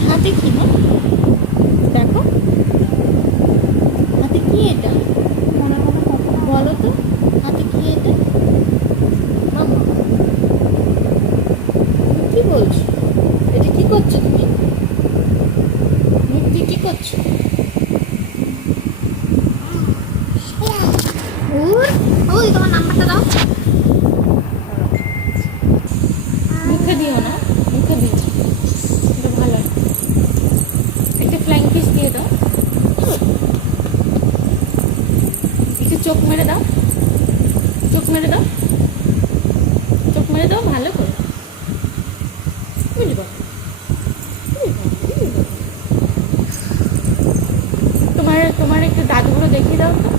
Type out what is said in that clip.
তোমার হাতে কি না দেখো, হাতে কি এটা বলো তো, হাতে কি এটা? মাম্মা কি বলছো? এটা কি করছো তুমি? মুখ দিয়ে কি করছো? ওই তোমার নাম্বারটা দাও। মুখে দিও না, মুখে দিও, এটা ভালো না। একটা ফ্লাইং কিস দিয়ে দাও, একটু চোখ মেরে দাও, চোখ মেরে দাও, চোখ মেরে দাও ভালো করে। বুঝবো তোমার তোমার একটু দাঁতগুলো দেখিয়ে দাও তো।